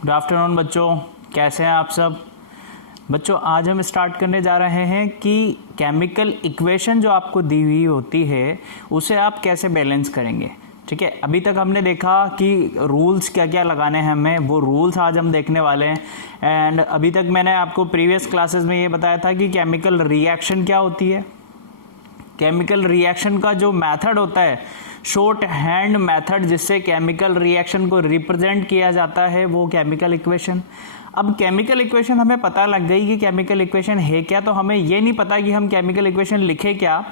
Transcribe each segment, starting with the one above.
Good afternoon बच्चों, कैसे हैं आप सब। बच्चों आज हम स्टार्ट करने जा रहे हैं कि केमिकल इक्वेशन जो आपको दी हुई होती है उसे आप कैसे बैलेंस करेंगे। ठीक है, अभी तक हमने देखा कि रूल्स क्या क्या लगाने हैं हमें, वो रूल्स आज हम देखने वाले हैं। एंड अभी तक मैंने आपको प्रीवियस क्लासेस में ये बताया था कि केमिकल रिएक्शन क्या होती है। केमिकल रिएक्शन का जो मेथड होता है, शॉर्ट हैंड मेथड जिससे केमिकल रिएक्शन को रिप्रेजेंट किया जाता है, वो केमिकल इक्वेशन। अब केमिकल इक्वेशन हमें पता लग गई कि केमिकल इक्वेशन है क्या, तो हमें ये नहीं पता कि हम केमिकल इक्वेशन लिखे क्या।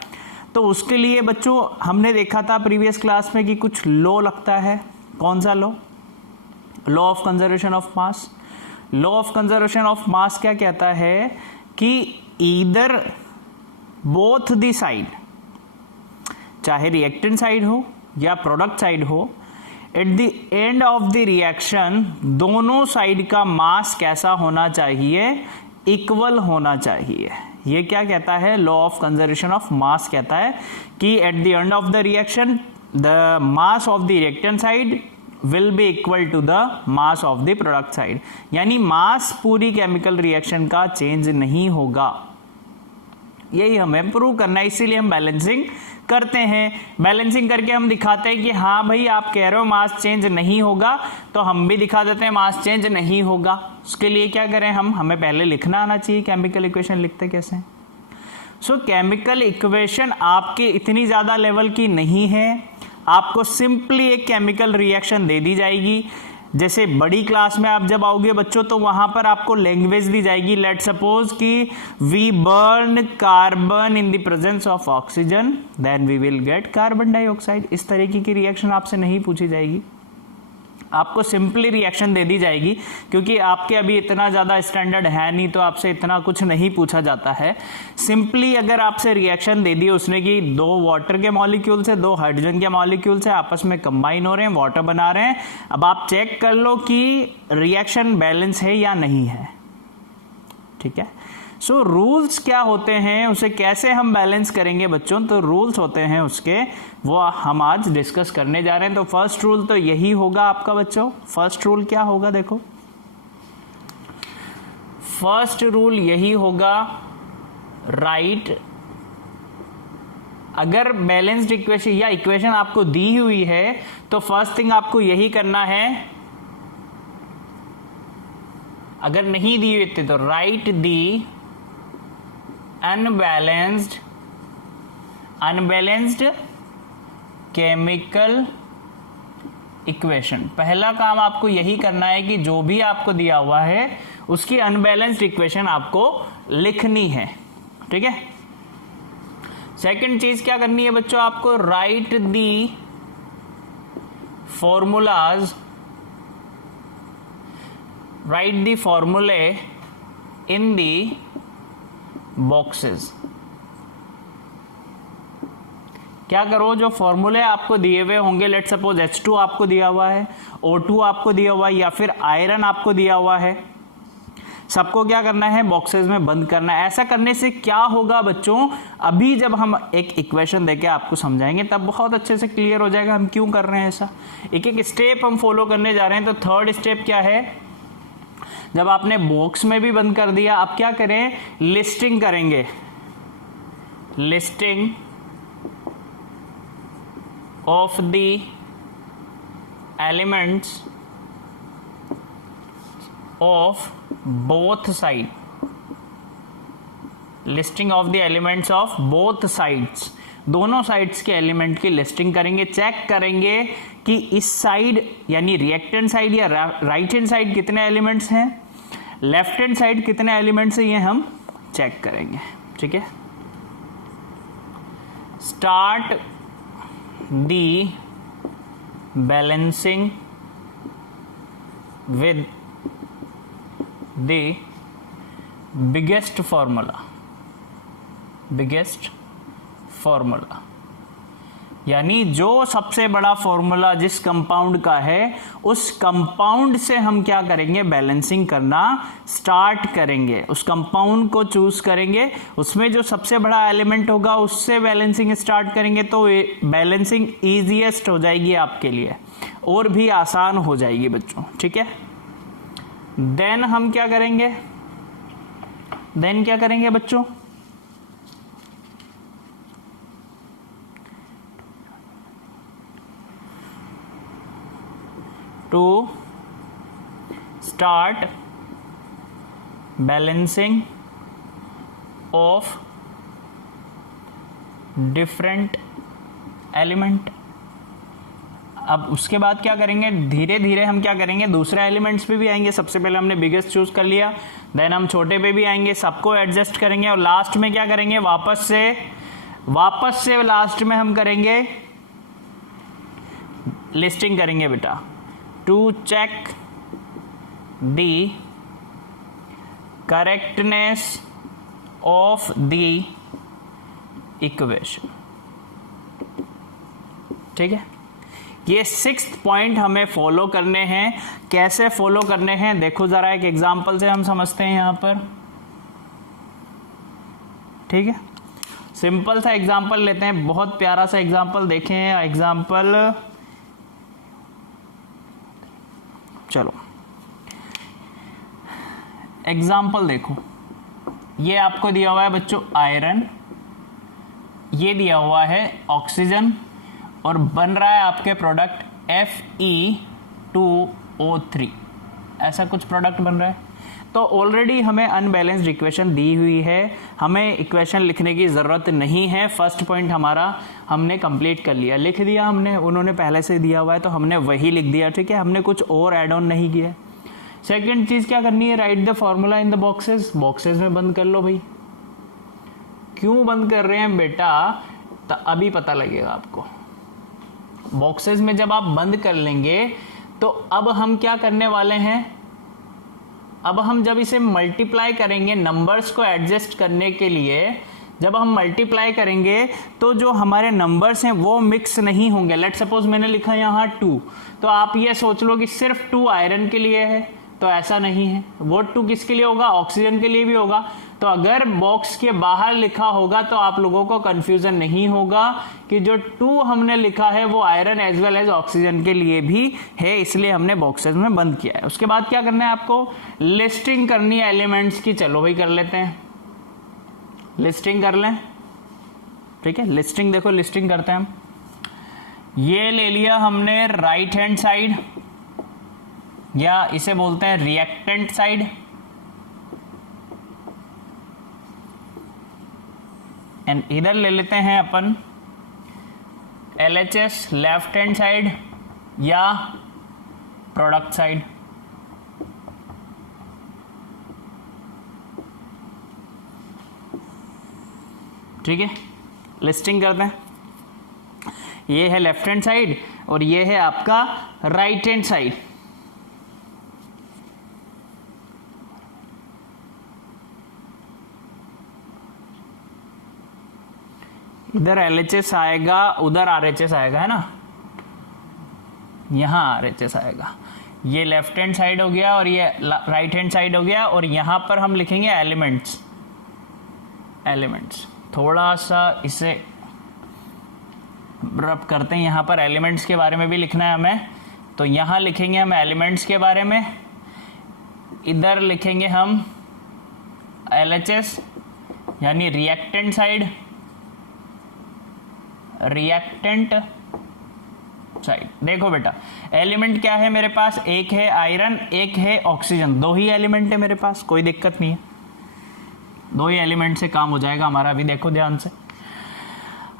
तो उसके लिए बच्चों हमने देखा था प्रीवियस क्लास में कि कुछ लॉ लगता है। कौन सा law? Law of conservation of mass. Law of conservation of मास क्या कहता है कि ईदर बोथ द साइड, चाहे रिएक्टेंट साइड हो या प्रोडक्ट साइड हो, eight the end of the reaction दोनों साइड का मास कैसा होना चाहिए? इक्वल होना चाहिए। ये क्या कहता है? Law of conservation of mass कहता है कि at the end of the reaction the mass of the reactant side will be equal to the mass of the product side. यानी मास पूरी केमिकल रिएक्शन का चेंज नहीं होगा। यही हमें प्रूव करना है, इसीलिए हम बैलेंसिंग करते हैं। बैलेंसिंग करके हम दिखाते हैं कि हाँ भाई आप कह रहे हो मास चेंज नहीं होगा, तो हम भी दिखा देते हैं मास चेंज नहीं होगा। उसके लिए क्या करें हमें पहले लिखना आना चाहिए केमिकल इक्वेशन लिखते कैसे। सो केमिकल इक्वेशन आपके इतनी ज़्यादा लेवल की नहीं है, आपको सिंपली एक केमिकल रिएक्शन दे दी जाएगी। जैसे बड़ी क्लास में आप जब आओगे बच्चों तो वहां पर आपको लैंग्वेज दी जाएगी। लेट सपोज कि we burn carbon in the presence of oxygen, then we will get carbon dioxide. इस तरीके की रिएक्शन आपसे नहीं पूछी जाएगी, आपको सिंपली रिएक्शन दे दी जाएगी। क्योंकि आपके अभी इतना ज़्यादा स्टैंडर्ड है नहीं, तो आपसे इतना कुछ नहीं पूछा जाता है। सिंपली अगर आपसे रिएक्शन दे दी उसने कि दो वाटर के मॉलिक्यूल से दो हाइड्रोजन के मॉलिक्यूल से आपस में कंबाइन हो रहे हैं, वाटर बना रहे हैं। अब आप चेक कर लो कि रिएक्शन बैलेंस है या नहीं है। ठीक है, सो रूल्स क्या होते हैं, उसे कैसे हम बैलेंस करेंगे बच्चों, तो रूल्स होते हैं उसके, वो हम आज डिस्कस करने जा रहे हैं। तो फर्स्ट रूल तो यही होगा आपका बच्चों। फर्स्ट रूल क्या होगा? देखो फर्स्ट रूल यही होगा, राइट। अगर बैलेंस्ड इक्वेशन या इक्वेशन आपको दी हुई है तो फर्स्ट थिंग आपको यही करना है। अगर नहीं दी हुई थी तो राइट दी अनबैलेंस्ड केमिकल इक्वेशन। पहला काम आपको यही करना है कि जो भी आपको दिया हुआ है उसकी अनबैलेंस्ड इक्वेशन आपको लिखनी है। ठीक है, सेकंड चीज क्या करनी है बच्चों, आपको राइट दी फॉर्मूलाज, राइट दी फॉर्मूले इन दी बॉक्सेस। क्या करो, जो फॉर्मूले आपको दिए हुए होंगे, लेट सपोज H2 आपको दिया हुआ है, O2 आपको दिया हुआ है, या फिर आयरन आपको दिया हुआ है, सबको क्या करना है? बॉक्सेस में बंद करना है। ऐसा करने से क्या होगा बच्चों, अभी जब हम एक इक्वेशन देके आपको समझाएंगे तब बहुत अच्छे से क्लियर हो जाएगा हम क्यों कर रहे हैं ऐसा। एक एक स्टेप हम फॉलो करने जा रहे हैं। तो थर्ड स्टेप क्या है, जब आपने बॉक्स में भी बंद कर दिया, अब क्या करें? लिस्टिंग करेंगे। Listing of the elements of both side, listing of the elements of both sides, दोनों साइड्स के एलिमेंट की लिस्टिंग करेंगे। चेक करेंगे कि इस साइड यानी रिएक्टेंट साइड या राइट हैंड साइड कितने एलिमेंट्स हैं, लेफ्ट हैंड साइड कितने एलिमेंट्स हैं, ये हम चेक करेंगे। ठीक है, start the balancing with the biggest formula. Biggest formula यानी जो सबसे बड़ा फॉर्मूला जिस कंपाउंड का है उस कंपाउंड से हम क्या करेंगे? बैलेंसिंग करना स्टार्ट करेंगे। उस कंपाउंड को चूज करेंगे, उसमें जो सबसे बड़ा एलिमेंट होगा उससे बैलेंसिंग स्टार्ट करेंगे, तो बैलेंसिंग इजीएस्ट हो जाएगी आपके लिए और भी आसान हो जाएगी बच्चों। ठीक है, देन हम क्या करेंगे, देन क्या करेंगे बच्चों, to start balancing of different element. अब उसके बाद क्या करेंगे, धीरे धीरे हम क्या करेंगे, दूसरे एलिमेंट्स पे भी आएंगे। सबसे पहले हमने बिगेस्ट चूज कर लिया, देन हम छोटे पे भी आएंगे, सबको एडजस्ट करेंगे और लास्ट में क्या करेंगे, वापस से लास्ट में हम करेंगे लिस्टिंग करेंगे बेटा, to check the correctness of the equation. ठीक है, ये 6th पॉइंट हमें फॉलो करने हैं। कैसे फॉलो करने हैं देखो जरा, एक एग्जांपल से हम समझते हैं यहां पर। ठीक है, सिंपल सा एग्जांपल लेते हैं, बहुत प्यारा सा एग्जांपल देखें। एग्जांपल चलो एग्जांपल देखो, ये आपको दिया हुआ है बच्चों आयरन, ये दिया हुआ है ऑक्सीजन और बन रहा है आपके प्रोडक्ट Fe2O3, ऐसा कुछ प्रोडक्ट बन रहा है। तो ऑलरेडी हमें अनबैलेंस्ड इक्वेशन दी हुई है, हमें इक्वेशन लिखने की ज़रूरत नहीं है। फर्स्ट पॉइंट हमारा हमने कंप्लीट कर लिया, लिख दिया हमने, उन्होंने पहले से दिया हुआ है तो हमने वही लिख दिया। ठीक है, हमने कुछ और ऐड ऑन नहीं किया। सेकेंड चीज़ क्या करनी है, right the formula in the boxes. Boxes में बंद कर लो भाई। क्यों बंद कर रहे हैं बेटा, तो अभी पता लगेगा आपको। बॉक्सेस में जब आप बंद कर लेंगे तो अब हम क्या करने वाले हैं, अब हम जब इसे मल्टीप्लाई करेंगे नंबर्स को एडजस्ट करने के लिए, जब हम मल्टीप्लाई करेंगे तो जो हमारे नंबर्स हैं वो मिक्स नहीं होंगे। लेट सपोज मैंने लिखा यहाँ 2, तो आप ये सोच लो कि सिर्फ 2 आयरन के लिए है, तो ऐसा नहीं है। वो 2 किसके लिए होगा, ऑक्सीजन के लिए भी होगा। तो अगर बॉक्स के बाहर लिखा होगा तो आप लोगों को कंफ्यूजन नहीं होगा कि जो 2 हमने लिखा है वो iron as well as oxygen के लिए भी है, इसलिए हमने बॉक्सेस में बंद किया है। उसके बाद क्या करना है आपको, लिस्टिंग करनी है एलिमेंट्स की। चलो भाई कर लेते हैं, लिस्टिंग कर लें। ठीक है, लिस्टिंग देखो, लिस्टिंग करते हैं हम। ये ले लिया हमने राइट हैंड साइड, या इसे बोलते हैं रिएक्टेंट साइड। एंड इधर ले लेते हैं अपन LHS लेफ्ट हैंड साइड या प्रोडक्ट साइड। ठीक है, लिस्टिंग करते हैं। ये है लेफ्ट हैंड साइड और ये है आपका राइट हैंड साइड। इधर LHS आएगा, उधर RHS आएगा, है ना, यहां RHS आएगा। ये लेफ्ट हैंड साइड हो गया और ये राइट हैंड साइड हो गया। और यहां पर हम लिखेंगे एलिमेंट्स। एलिमेंट्स थोड़ा सा इसे रब करते हैं, यहां पर एलिमेंट्स के बारे में भी लिखना है हमें, तो यहां लिखेंगे हम एलिमेंट्स के बारे में। इधर लिखेंगे हम LHS यानी रिएक्टेंट साइड, रिएक्टेंट साइड। देखो बेटा, एलिमेंट क्या है मेरे पास, एक है आयरन, एक है ऑक्सीजन, 2 ही एलिमेंट है मेरे पास, कोई दिक्कत नहीं है, 2 ही एलिमेंट से काम हो जाएगा हमारा। अभी देखो ध्यान से,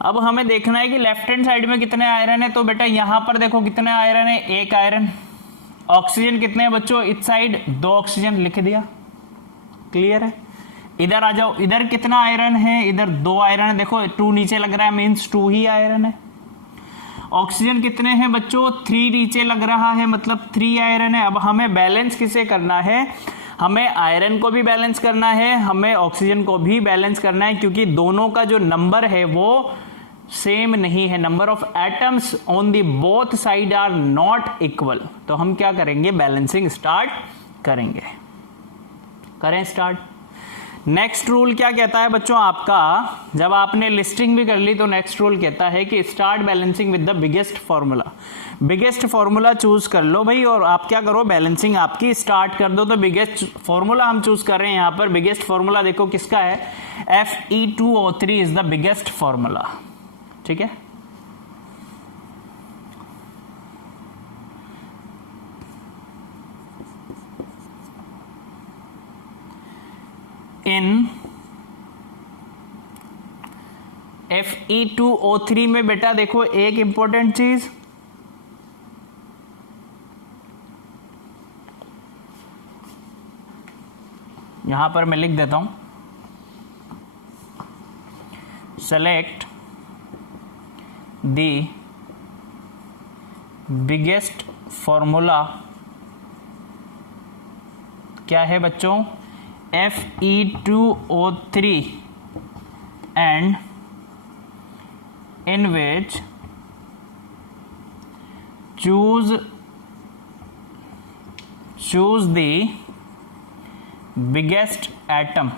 अब हमें देखना है कि लेफ्ट हैंड साइड में कितने आयरन है। तो बेटा यहां पर देखो कितने आयरन है, 1 आयरन। ऑक्सीजन कितने हैं बच्चों, इस साइड 2 ऑक्सीजन, लिख दिया, क्लियर है। इधर आ जाओ, इधर कितना आयरन है, इधर 2 आयरन है। देखो 2 नीचे लग रहा है, मीन्स 2 ही आयरन है। ऑक्सीजन कितने हैं बच्चों, 3 नीचे लग रहा है, मतलब 3 आयरन है। अब हमें बैलेंस किसे करना है, हमें आयरन को भी बैलेंस करना है, हमें ऑक्सीजन को भी बैलेंस करना है, क्योंकि दोनों का जो नंबर है वो सेम नहीं है। Number of atoms on the both side are not equal. तो हम क्या करेंगे, बैलेंसिंग स्टार्ट करेंगे। करें स्टार्ट। नेक्स्ट रूल क्या कहता है बच्चों आपका, जब आपने लिस्टिंग भी कर ली तो नेक्स्ट रूल कहता है कि start balancing with the biggest formula. Biggest formula choose कर लो भाई, और आप क्या करो, बैलेंसिंग आपकी स्टार्ट कर दो। तो बिगेस्ट फॉर्मूला हम चूज कर रहे हैं यहां पर। बिगेस्ट फॉर्मूला देखो किसका है, Fe2O3 is the biggest formula. ठीक है, इन Fe2O3 में बेटा देखो एक इंपॉर्टेंट चीज, यहां पर मैं लिख देता हूं, सेलेक्ट द बिगेस्ट फॉर्मूला। क्या है बच्चों, Fe2O3 and in which choose the biggest atom।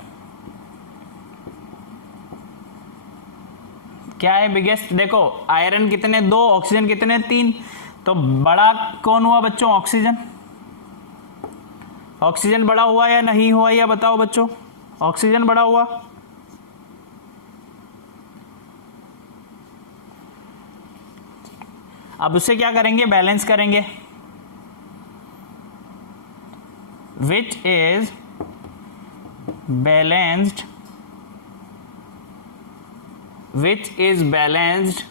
क्या है बिगेस्ट, देखो आयरन कितने, 2, ऑक्सीजन कितने, 3, तो बड़ा कौन हुआ बच्चों, ऑक्सीजन। ऑक्सीजन बड़ा हुआ या नहीं हुआ, या बताओ बच्चों, ऑक्सीजन बड़ा हुआ। अब उससे क्या करेंगे, बैलेंस करेंगे, which is balanced, which is balanced.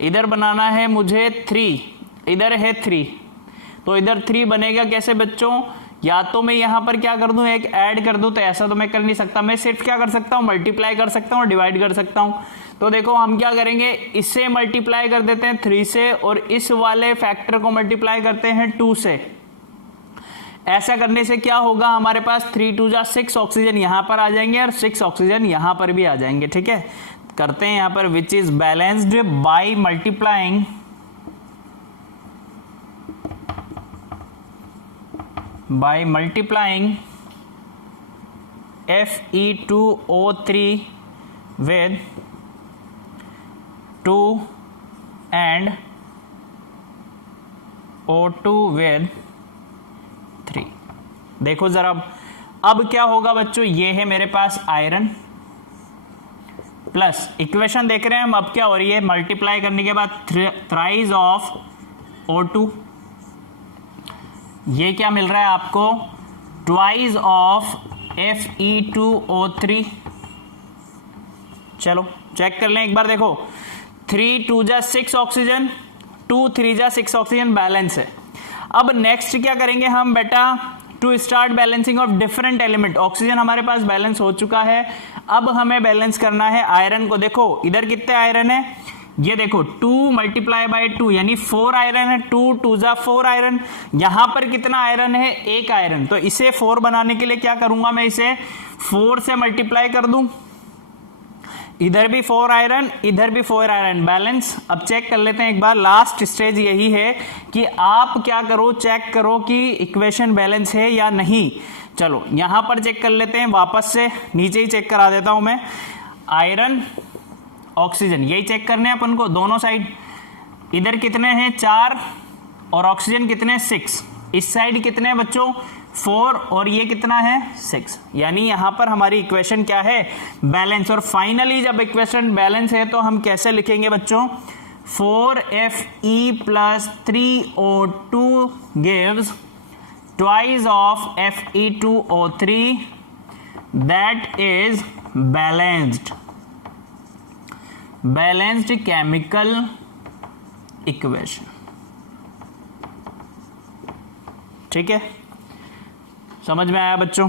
इधर बनाना है मुझे 3, इधर है 3, तो इधर 3 बनेगा कैसे बच्चों, या तो मैं यहां पर क्या कर दूं, एक ऐड कर दूं, तो ऐसा तो मैं कर नहीं सकता, मैं सिर्फ क्या कर सकता हूं, मल्टीप्लाई कर सकता हूं और डिवाइड कर सकता हूं। तो देखो हम क्या करेंगे, इससे मल्टीप्लाई कर देते हैं 3 से, और इस वाले फैक्टर को मल्टीप्लाई करते हैं 2 से। ऐसा करने से क्या होगा, हमारे पास 3 2 जा 6 ऑक्सीजन यहां पर आ जाएंगे और 6 ऑक्सीजन यहां पर भी आ जाएंगे। ठीक है, करते हैं यहां पर, which is balanced by multiplying Fe2O3 with 2 and O2 with 3। देखो जरा अब क्या होगा बच्चों, ये है मेरे पास आयरन प्लस, इक्वेशन देख रहे हैं हम, अब क्या हो रही है, मल्टीप्लाई करने के बाद थ्राइज ऑफ O2, ये क्या मिल रहा है आपको, ट्वाइस ऑफ Fe2O3। चलो चेक कर लें एक बार, देखो 3 2 जा 6 ऑक्सीजन, 2 3 जा 6 ऑक्सीजन बैलेंस है। अब नेक्स्ट क्या करेंगे हम बेटा, to start balancing of different element. Oxygen हमारे पास बैलेंस हो चुका है, अब हमें बैलेंस करना है आयरन को। देखो इधर कितने आयरन है, ये देखो 2 मल्टीप्लाई बाय 2 यानी 4 आयरन है, 2 2 जा 4 आयरन। यहां पर कितना आयरन है, 1 आयरन, तो इसे 4 बनाने के लिए क्या करूंगा, मैं इसे 4 से मल्टीप्लाई कर दूं, इधर भी 4 आयरन, इधर भी 4 आयरन, बैलेंस। अब चेक कर लेते हैं एक बार, लास्ट स्टेज यही है कि आप क्या करो, चेक करो कि इक्वेशन बैलेंस है या नहीं। चलो यहां पर चेक कर लेते हैं, वापस से नीचे ही चेक करा देता हूं मैं, आयरन ऑक्सीजन यही चेक करने हैं अपन को, दोनों साइड। इधर कितने हैं, 4, और ऑक्सीजन कितने, 6। इस साइड कितने हैं बच्चों, 4, और ये कितना है, 6। यानी यहां पर हमारी इक्वेशन क्या है, बैलेंस। और फाइनली जब इक्वेशन बैलेंस है तो हम कैसे लिखेंगे बच्चों, 4Fe plus 3O2 gives twice of Fe2O3, that is balanced chemical equation। ठीक है, समझ में आया बच्चों।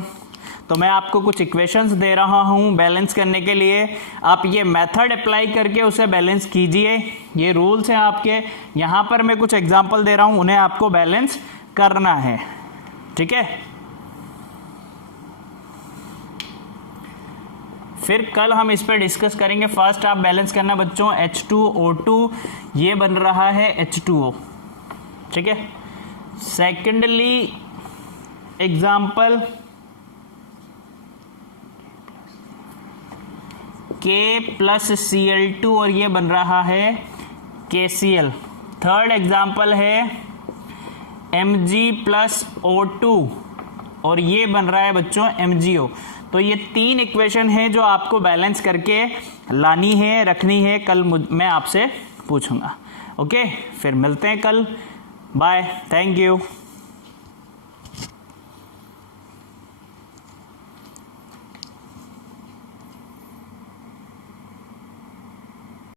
तो मैं आपको कुछ इक्वेशंस दे रहा हूं बैलेंस करने के लिए, आप ये मेथड अप्लाई करके उसे बैलेंस कीजिए। ये रूल्स हैं आपके, यहां पर मैं कुछ एग्जांपल दे रहा हूं, उन्हें आपको बैलेंस करना है। ठीक है, फिर कल हम इस पर डिस्कस करेंगे। फर्स्ट आप बैलेंस करना बच्चों, H2O2 ये बन रहा है H2O। ठीक है, secondly example K plus Cl2 और ये बन रहा है KCl। थर्ड एग्जाम्पल है Mg प्लस O2 और ये बन रहा है बच्चों MgO। तो ये 3 इक्वेशन है जो आपको बैलेंस करके लानी है, रखनी है। कल मैं आपसे पूछूंगा। ओके, फिर मिलते हैं कल। Bye, thank you.